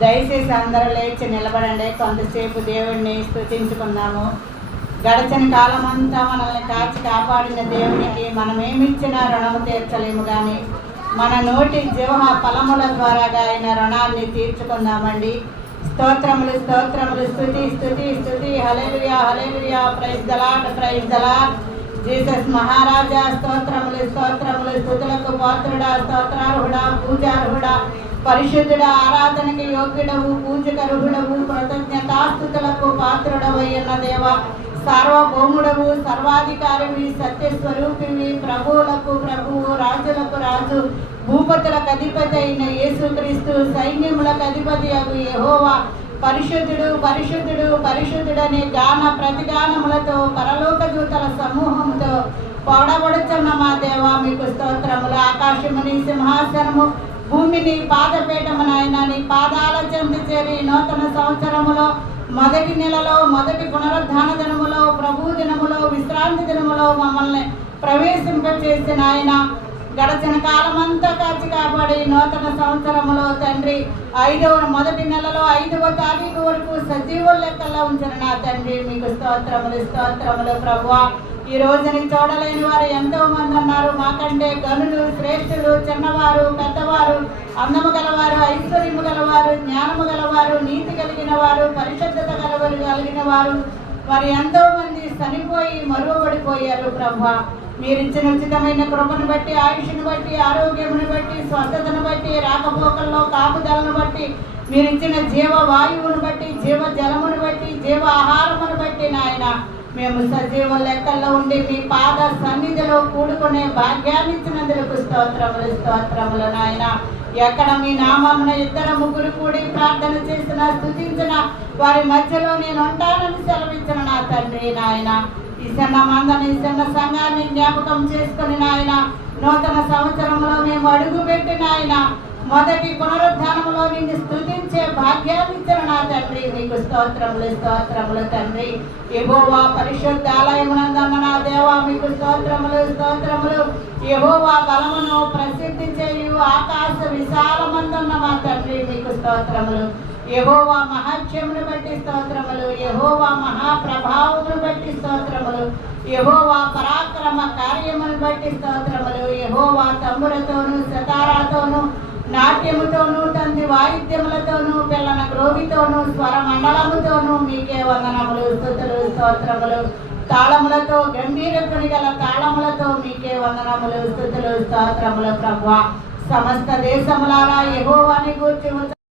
దయచేసి అందరూ లేచి నిలబడండి. కొంతసేపు దేవుడిని స్తుతించుకుందాము. గడిచిన కాలం అంతా మనల్ని కాచి కాపాడిన దేవునికి మనం ఏమిచ్చినా రుణము తీర్చలేము, కానీ మన నోటి జీవ ఫలముల ద్వారాగా ఆయన రుణాన్ని తీర్చుకుందామండి. స్తోత్రములు స్తోత్రములు, స్తుతి స్తుతి స్తుతి, హల్లెలూయా హల్లెలూయా, praise the Lord praise the Lord. Jesus మహారాజా స్తోత్రములు స్తోత్రములు, స్తుతులకు పాత్రుడా, స్తోత్రార్హుడా, పూజార్హుడా, పరిశుద్ధుడా, ఆరాధనకి యోగ్యుడవు, పూజకర్హుడవు, కృతజ్ఞతాస్తుతులకు పాత్రుడవయ్యున్న దేవ, సార్వభౌముడవు, సర్వాధికారివి, సత్యస్వరూపివి, ప్రభువులకు ప్రభువు, రాజులకు రాజు, భూపతులకు అధిపతి అయిన యేసుక్రీస్తు, సైన్యములకు అధిపతి అగు యెహోవా, పరిశుద్ధుడు పరిశుద్ధుడు పరిశుద్ధుడనే గాన ప్రతిగానములతో పరలోక దూతల సమూహంతో పొగడబడుచున్న మా దేవ మీకు స్తోత్రములు. ఆకాశముని సింహాసనము, భూమిని పాదపీఠమునైన నీ పాదాల చెంత చేరి నూతన సంవత్సరములో మొదటి నెలలో మొదటి పునరుద్ధాన దినములో ప్రభు దినములో విశ్రాంతి దినములో మమ్మల్ని ప్రవేశింపచేసిన ఆయన గడచిన కాలమంతా కాచి కాపాడి నూతన సంవత్సరములో తండ్రి మొదటి నెలలో 5వ తారీఖు వరకు సజీవుల లెక్కల్లో ఉంచిన నా తండ్రి మీకు స్తోత్రములు స్తోత్రములు. ప్రభువా, ఈ రోజుని చూడలేని వారు ఎంతో మంది ఉన్నారు. మాకంటే గనులు, శ్రేష్ఠులు, చిన్నవారు, పెద్దవారు, అందము గలవారు, ఐశ్వర్యము గలవారు, జ్ఞానము గలవారు, నీతి కలిగిన వారు, పరిశుద్ధత కలిగిన వారు ఎంతో మంది చనిపోయి మరువబడిపోయారు. ప్రభువా, మీరిచ్చిన ఉచితమైన కృపను బట్టి, ఆయుష్ను బట్టి, ఆరోగ్యమును బట్టి, స్వస్థతను బట్టి, రాకపోకల్లో కాపుదలను బట్టి, మీరిచ్చిన జీవ వాయువును బట్టి, జీవ జలమును బట్టి, జీవ ఆహారమును బట్టి నాయన మేము సజీవ లెక్కల్లో ఉండి మీ పాద సన్నిధిలో కూడుకునే భాగ్యాన్ని ఇచ్చినందుకు స్తోత్రములు స్తోత్రములు నాయన. ఎక్కడ మీ నామమున 2-3 కూడి ప్రార్థన చేసిన, స్తుతించిన వారి మధ్యలో నేను ఉంటానని సెలవిచ్చిన నా తండ్రి నాయన. ఈ చిన్న మందని, చిన్న సంఘాన్ని జ్ఞాపకం చేసుకుని నాయన, నూతన సంవత్సరంలో మేము అడుగు పెట్టిన ఆయన మొదటి పునరుద్ధానంలో నిన్ను స్తుతించే భాగ్యాన్ని ఇచ్చిన నా తండ్రి మీకు స్తోత్రములు స్తోత్రములు తండ్రి. యెహోవా పరిశుద్ధ ఆలయమునందున్న నా దేవా మీకు స్తోత్రములు స్తోత్రములు. యెహోవా బలమును ప్రసిద్ధి చేయు ఆకాశ విశాలమందున్న మా తండ్రి మీకు స్తోత్రములు. యెహోవా మహాత్మ్యమును బట్టి స్తోత్రములు. యెహోవా మహాప్రభావమును బట్టి స్తోత్రములు. యెహోవా పరాక్రమ కార్యమును బట్టి స్తోత్రములు. యెహోవా తంబురతోను, సితారాతోను, నాట్యముతోను, తంది వాయిద్యములతోను, పిల్లన గ్రోవితోను, స్వర మండలముతోను మీకే వందనములు, స్తుతులు స్తోత్రములు. తాళములతో, గంభీరత్వని గల తాళములతో మీకే వందనములు, స్తుతులు స్తోత్రములు. ప్రభువా, సమస్త దేశములారా యెహోవాని గూర్చి